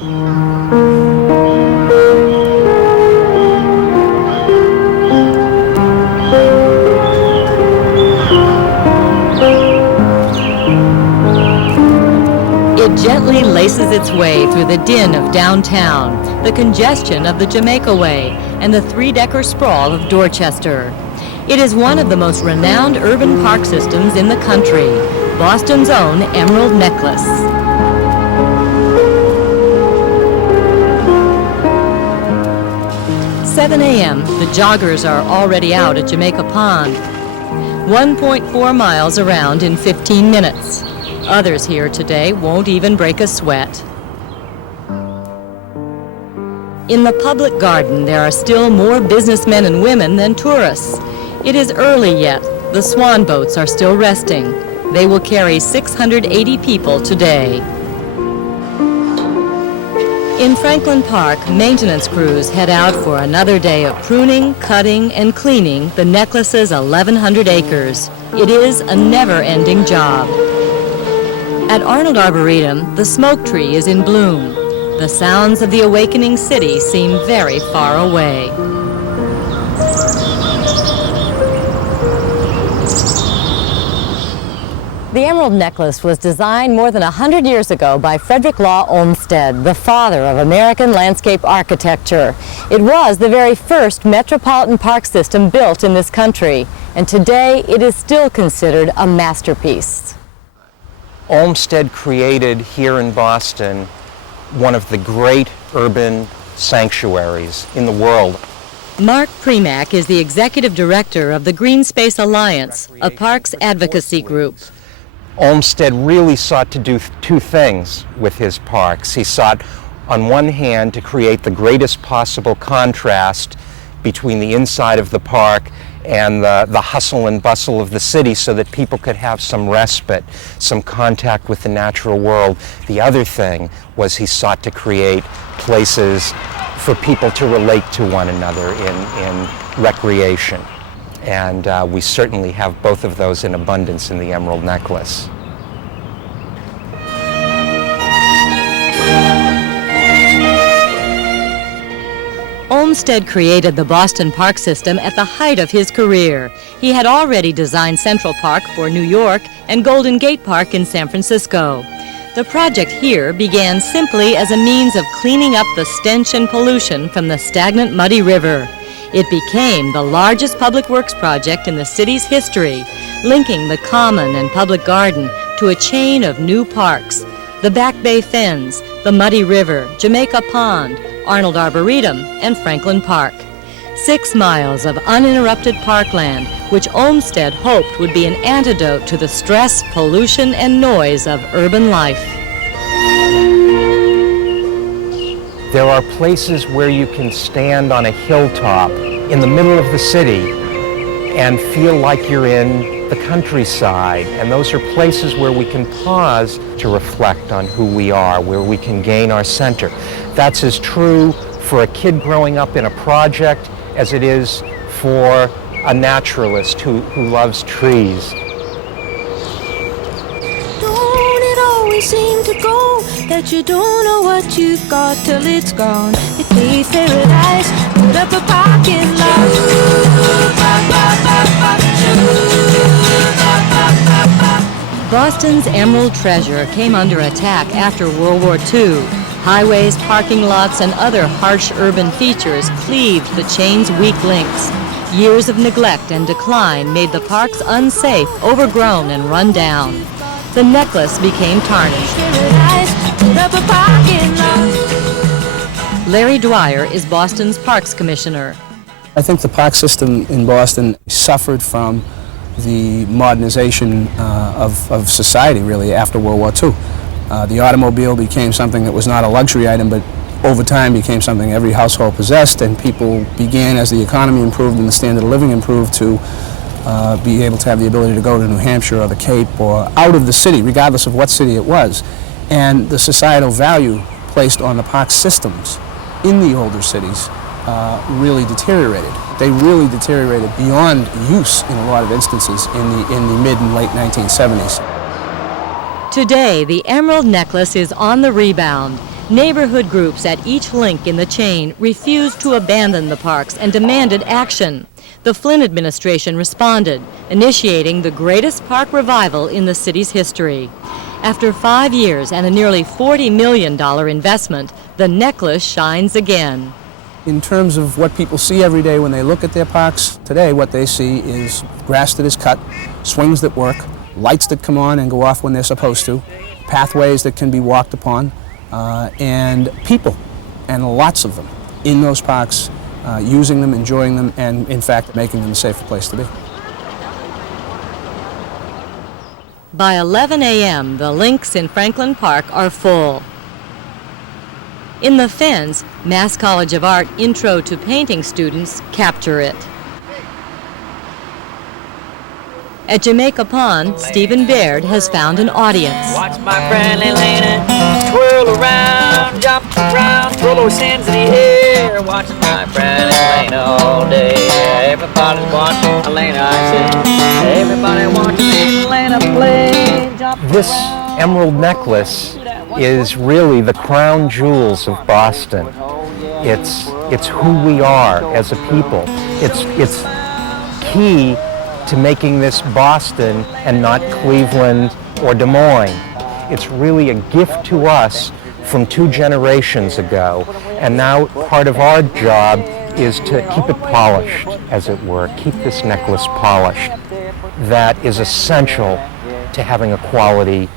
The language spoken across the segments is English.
It gently laces its way through the din of downtown, the congestion of the Jamaica Way, and the three-decker sprawl of Dorchester. It is one of the most renowned urban park systems in the country, Boston's own Emerald Necklace. "7 a.m., the joggers are already out at Jamaica Pond. 1.4 miles around in 15 minutes. Others here today won't even break a sweat." In the public garden, there are still more businessmen and women than tourists. It is early yet. The swan boats are still resting. They will carry 680 people today. In Franklin Park, maintenance crews head out for another day of pruning, cutting, and cleaning the necklace's 1,100 acres. It is a never-ending job. At Arnold Arboretum, the smoke tree is in bloom. The sounds of the awakening city seem very far away. The Emerald Necklace was designed more than 100 years ago by Fredrick Law Olmsted, the father of American landscape architecture. It was the very first metropolitan park system built in this country, and today it is still considered a masterpiece. Olmsted created here in Boston one of the great urban sanctuaries in the world. Mark Premack is the executive director of the Green Space Alliance, a parks advocacy group. Olmsted really sought to do two things with his parks. He sought, on one hand, to create the greatest possible contrast between the inside of the park and the hustle and bustle of the city so that people could have some respite, some contact with the natural world. The other thing was he sought to create places for people to relate to one another in recreation. And we certainly have both of those in abundance in the Emerald Necklace. Olmsted created the Boston park system at the height of his career. He had already designed Central Park for New York and Golden Gate Park in San Francisco. The project here began simply as a means of cleaning up the stench and pollution from the stagnant, muddy river. It became the largest public works project in the city's history, linking the Common and Public Garden to a chain of new parks: the Back Bay Fens, the Muddy River, Jamaica Pond, Arnold Arboretum, and Franklin Park. 6 miles of uninterrupted parkland, which Olmsted hoped would be an antidote to the stress, pollution, and noise of urban life. There are places where you can stand on a hilltop in the middle of the city and feel like you're in the countryside. And those are places where we can pause to reflect on who we are, where we can gain our center. That's as true for a kid growing up in a project as it is for a naturalist who loves trees. Don't it always seem to go that you don't know what you've got till it's gone? It pays paradise, put up a parking lot. Boston's Emerald Treasure came under attack after World War II. Highways, parking lots, and other harsh urban features cleaved the chain's weak links. Years of neglect and decline made the parks unsafe, overgrown, and run down. The necklace became tarnished. Larry Dwyer is Boston's Parks Commissioner. I think the park system in Boston suffered from the modernization of society, really, after World War II. The automobile became something that was not a luxury item, but over time became something every household possessed, and people began, as the economy improved and the standard of living improved, to be able to have the ability to go to New Hampshire or the Cape or out of the city, regardless of what city it was. And the societal value placed on the park systems in the older cities really deteriorated. They really deteriorated beyond use in a lot of instances in the mid and late 1970s. Today, the Emerald Necklace is on the rebound. Neighborhood groups at each link in the chain refused to abandon the parks and demanded action. The Flynn administration responded, initiating the greatest park revival in the city's history. After 5 years and a nearly $40 million investment, the necklace shines again. In terms of what people see every day when they look at their parks, today what they see is grass that is cut, swings that work, lights that come on and go off when they're supposed to, pathways that can be walked upon, and people, and lots of them, in those parks, using them, enjoying them, and in fact making them a safer place to be. By 11 a.m., the links in Franklin Park are full. In the Fens, Mass College of Art Intro to Painting students capture it. At Jamaica Pond, Stephen Baird has found an audience. Watch my friend Elena twirl around, jump around, throw those hands in the air. Watching my friend Elena all day. Everybody's watching Elena, I say. Everybody watching Elena play. This emerald necklace is really the crown jewels of Boston. It's who we are as a people. It's key to making this Boston and not Cleveland or Des Moines. It's really a gift to us from 2 generations ago, and now part of our job is to keep it polished, as it were, keep this necklace polished. That is essential to having a quality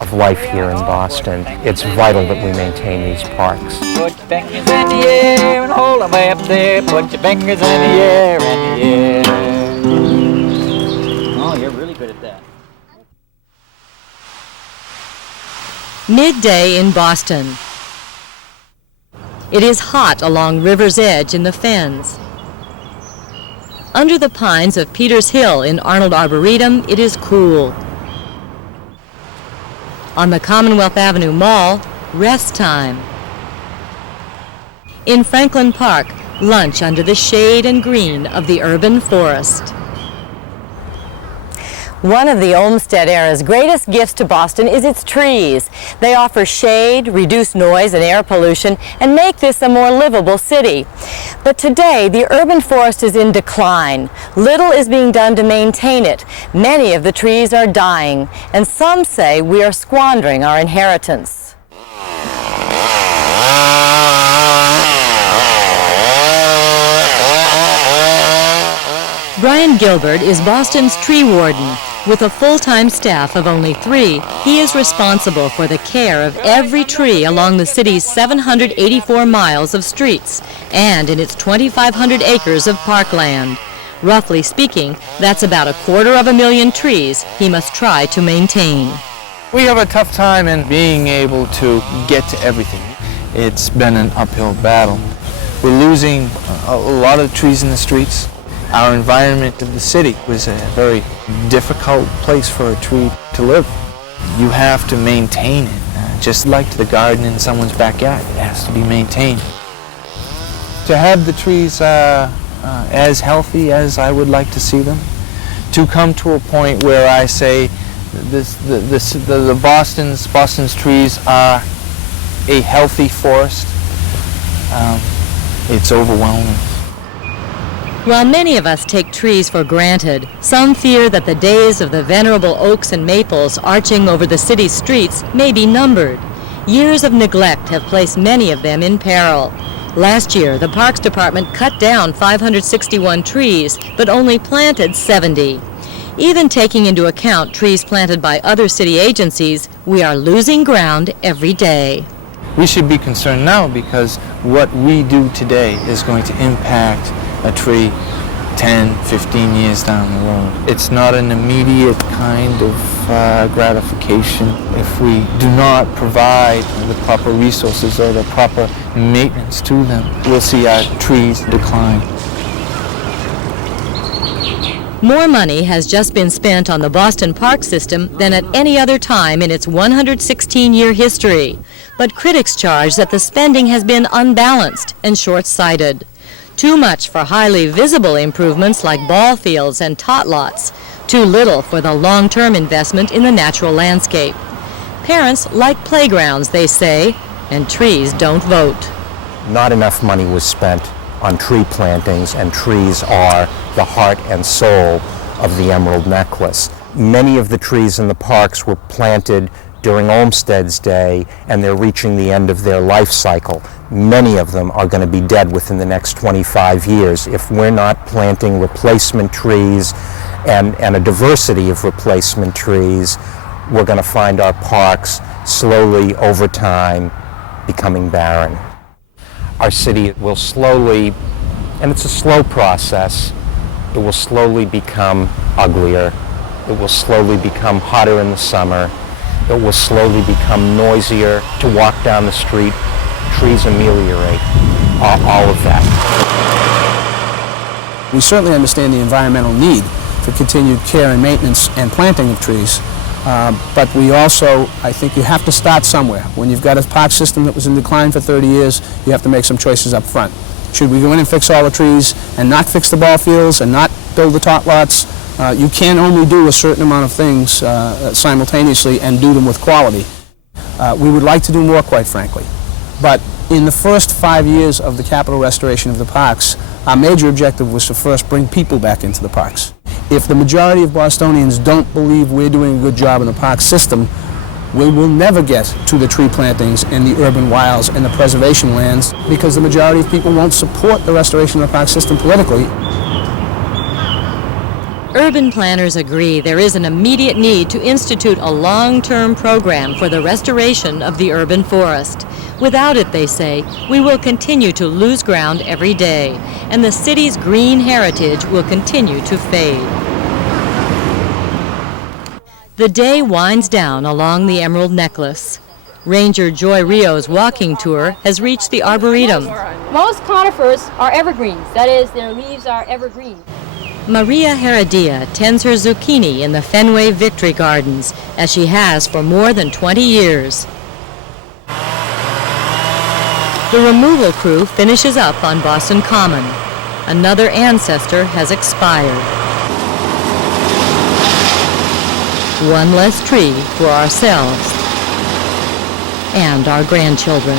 of life here in Boston. It's vital that we maintain these parks. Put your fingers in the air and hold them way up there. Put your fingers in the air, in the air. Oh, you're really good at that. Midday in Boston. It is hot along River's Edge in the Fens. Under the pines of Peters Hill in Arnold Arboretum, it is cool. On the Commonwealth Avenue Mall, rest time. In Franklin Park, lunch under the shade and green of the urban forest. One of the Olmsted era's greatest gifts to Boston is its trees. They offer shade, reduce noise and air pollution, and make this a more livable city. But today, the urban forest is in decline. Little is being done to maintain it. Many of the trees are dying, and some say we are squandering our inheritance. Brian Gilbert is Boston's tree warden. With a full-time staff of only 3, he is responsible for the care of every tree along the city's 784 miles of streets and in its 2,500 acres of parkland. Roughly speaking, that's about 250,000 trees he must try to maintain. We have a tough time in being able to get to everything. It's been an uphill battle. We're losing a lot of trees in the streets. Our environment of the city was a very difficult place for a tree to live. You have to maintain it, just like the garden in someone's backyard. It has to be maintained. To have the trees as healthy as I would like to see them, to come to a point where I say Boston's trees are a healthy forest, it's overwhelming. While many of us take trees for granted, some fear that the days of the venerable oaks and maples arching over the city's streets may be numbered. Years of neglect have placed many of them in peril. Last year, the Parks Department cut down 561 trees, but only planted 70. Even taking into account trees planted by other city agencies, we are losing ground every day. We should be concerned now because what we do today is going to impact a tree 10, 15 years down the road. It's not an immediate kind of gratification if we do not provide the proper resources or the proper maintenance to them. We'll see our trees decline. More money has just been spent on the Boston Park system than at any other time in its 116-year history. But critics charge that the spending has been unbalanced and short-sighted. Too much for highly visible improvements like ball fields and tot lots. Too little for the long-term investment in the natural landscape. Parents like playgrounds, they say, and trees don't vote. Not enough money was spent on tree plantings, and trees are the heart and soul of the Emerald Necklace. Many of the trees in the parks were planted during Olmsted's day, and they're reaching the end of their life cycle. Many of them are going to be dead within the next 25 years. If we're not planting replacement trees and a diversity of replacement trees, we're going to find our parks slowly, over time, becoming barren. Our city will slowly, and it's a slow process, it will slowly become uglier. It will slowly become hotter in the summer. It will slowly become noisier to walk down the street. Trees ameliorate all of that. We certainly understand the environmental need for continued care and maintenance and planting of trees. But we also, I think you have to start somewhere. When you've got a park system that was in decline for 30 years, you have to make some choices up front. Should we go in and fix all the trees and not fix the ball fields and not build the tot lots? You can only do a certain amount of things simultaneously and do them with quality. We would like to do more, quite frankly. But in the first 5 years of the capital restoration of the parks, our major objective was to first bring people back into the parks. If the majority of Bostonians don't believe we're doing a good job in the park system, we will never get to the tree plantings and the urban wilds and the preservation lands, because the majority of people won't support the restoration of the park system politically. Urban planners agree there is an immediate need to institute a long-term program for the restoration of the urban forest. Without it, they say, we will continue to lose ground every day, and the city's green heritage will continue to fade. The day winds down along the Emerald Necklace. Ranger Joy Rio's walking tour has reached the Arboretum. Most conifers are evergreens. That is, their leaves are evergreen. Maria Heredia tends her zucchini in the Fenway Victory Gardens, as she has for more than 20 years. The removal crew finishes up on Boston Common. Another ancestor has expired. One less tree for ourselves and our grandchildren.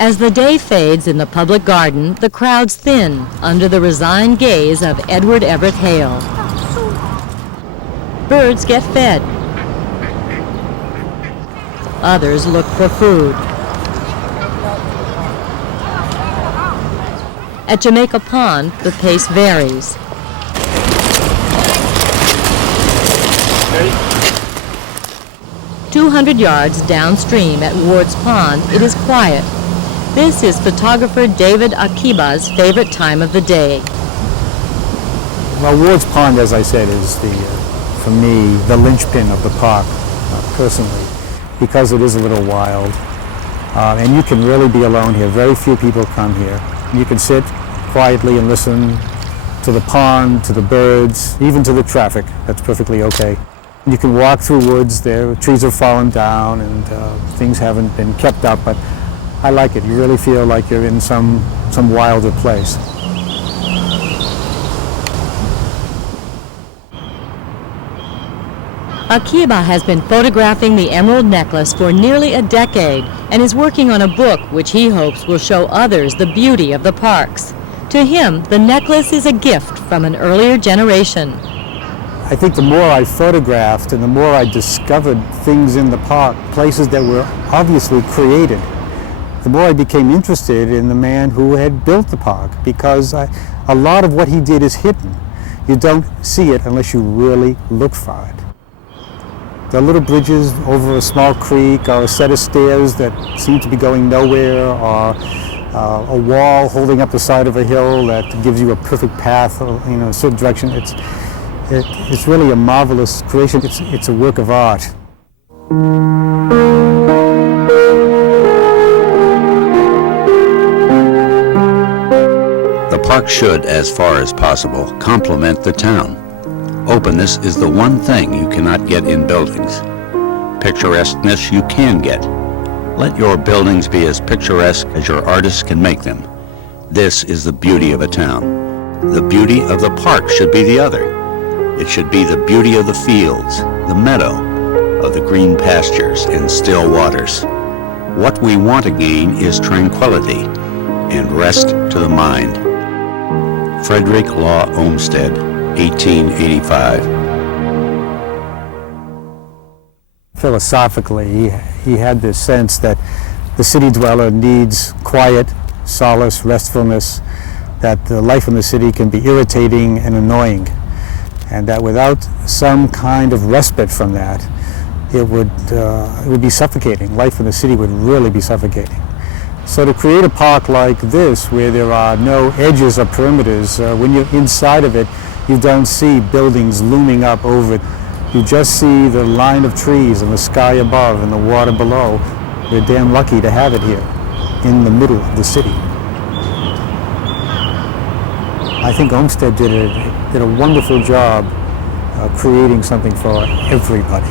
As the day fades in the public garden, the crowds thin under the resigned gaze of Edward Everett Hale. Birds get fed. Others look for food. At Jamaica Pond, the pace varies. Ready? 200 yards downstream at Ward's Pond, it is quiet. This is photographer David Akiba's favorite time of the day. Well, Ward's Pond, as I said, is for me, the linchpin of the park, personally, because it is a little wild. And you can really be alone here. Very few people come here. You can sit quietly and listen to the pond, to the birds, even to the traffic. That's perfectly okay. You can walk through woods there. Trees have fallen down and things haven't been kept up, but I like it. You really feel like you're in some wilder place. Akiba has been photographing the Emerald Necklace for nearly a decade and is working on a book which he hopes will show others the beauty of the parks. To him, the necklace is a gift from an earlier generation. I think the more I photographed and the more I discovered things in the park, places that were obviously created, the more I became interested in the man who had built the park, because a lot of what he did is hidden. You don't see it unless you really look for it. There are little bridges over a small creek, or a set of stairs that seem to be going nowhere, or a wall holding up the side of a hill that gives you a perfect path, a certain direction. It's really a marvelous creation. It's a work of art. The park should, as far as possible, complement the town. Openness is the one thing you cannot get in buildings. Picturesqueness you can get. Let your buildings be as picturesque as your artists can make them. This is the beauty of a town. The beauty of the park should be the other. It should be the beauty of the fields, the meadow, of the green pastures and still waters. What we want again is tranquility and rest to the mind. Fredrick Law Olmsted, 1885. Philosophically, he had this sense that the city dweller needs quiet, solace, restfulness, that the life in the city can be irritating and annoying, and that without some kind of respite from that, it would be suffocating. Life in the city would really be suffocating. So to create a park like this, where there are no edges or perimeters, when you're inside of it, you don't see buildings looming up over it. You just see the line of trees and the sky above and the water below. We're damn lucky to have it here, in the middle of the city. I think Olmsted did a wonderful job creating something for everybody,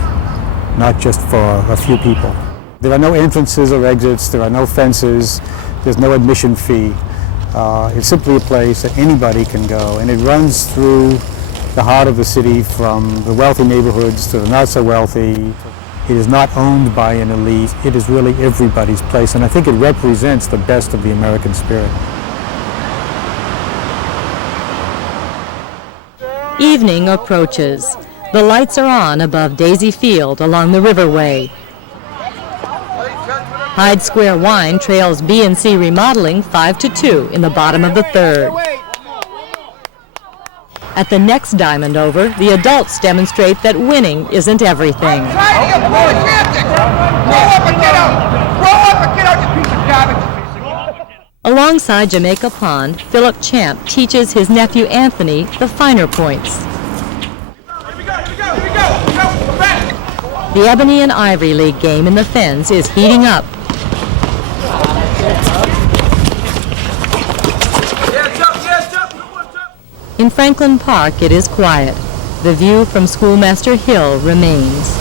not just for a few people. There are no entrances or exits, there are no fences, there's no admission fee. It's simply a place that anybody can go, and it runs through the heart of the city from the wealthy neighborhoods to the not so wealthy. It is not owned by an elite, it is really everybody's place, and I think it represents the best of the American spirit. Evening approaches. The lights are on above Daisy Field along the Riverway. Hyde Square Wine trails B&C Remodeling 5-2 in the bottom of the third. At the next diamond over, the adults demonstrate that winning isn't everything. Alongside Jamaica Pond, Philip Champ teaches his nephew Anthony the finer points. The Ebony and Ivory League game in the Fens is heating up. In Franklin Park, it is quiet. The view from Schoolmaster Hill remains.